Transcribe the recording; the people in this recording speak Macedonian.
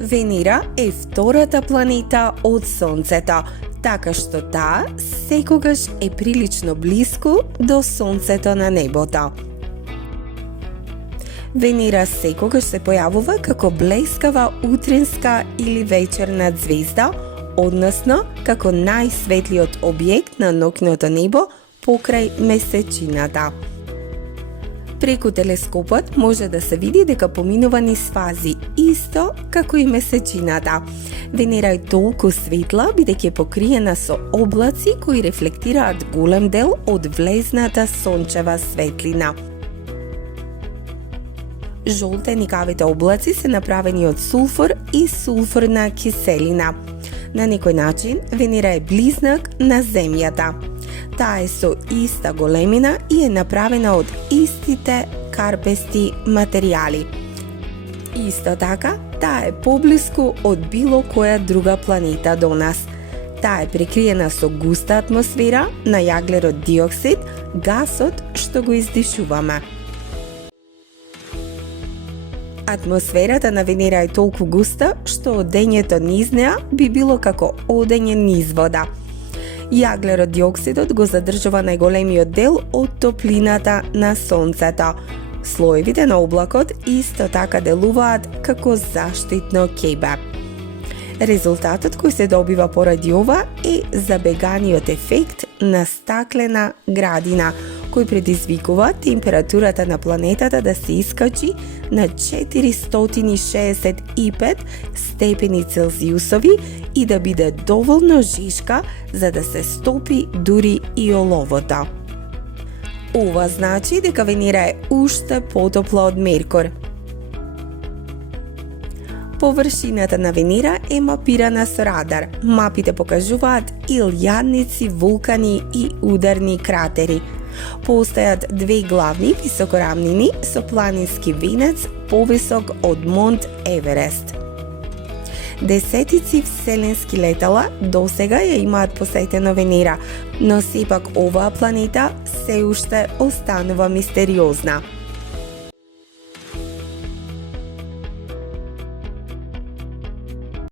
Венера е втората планета од Сонцето, така што таа секогаш е прилично блиску до Сонцето на небото. Венера секогаш се појавува како блескава утринска или вечерна звезда, односно како најсветлиот објект на ноќното небо покрај месечината. Преку телескопот може да се види дека поминува низ фази, исто како и месечината. Венера е толку светла, бидејќи е покриена со облаци кои рефлектираат голем дел од влезната сончева светлина. Жолтеникавите облаци се направени од сулфур и сулфурна киселина. На некој начин, Венера е близнак на Земјата. Таа е со иста големина и е направена од истите карпести материјали. Исто така, таа е поблиску од било која друга планета до нас. Таа е прикриена со густа атмосфера на јаглерод диоксид, гасот што го издишуваме. Атмосферата на Венера е толку густа што одењето низ неа би било како одење низ вода. Јаглерод диоксидот го задржува најголемиот дел од топлината на Сонцето. Слоевите на облакот исто така делуваат како заштитно ќебе. Резултатот кој се добива поради ова е забеганиот ефект на стаклена градина, кој предизвикува температурата на планетата да се искачи на 465 степени Целзиусови и да биде доволно жешка за да се стопи дури и оловото. Ова значи дека Венера е уште потопла од Меркур. Површината на Венера е мапирана со радар. Мапите покажуваат илјадници, вулкани и ударни кратери. Постојат две главни високорамнини со планински венец повисок од Монт Еверест. Десетици вселенски летала досега ја имаат посетено Венера, но сепак оваа планета се уште останува мистериозна.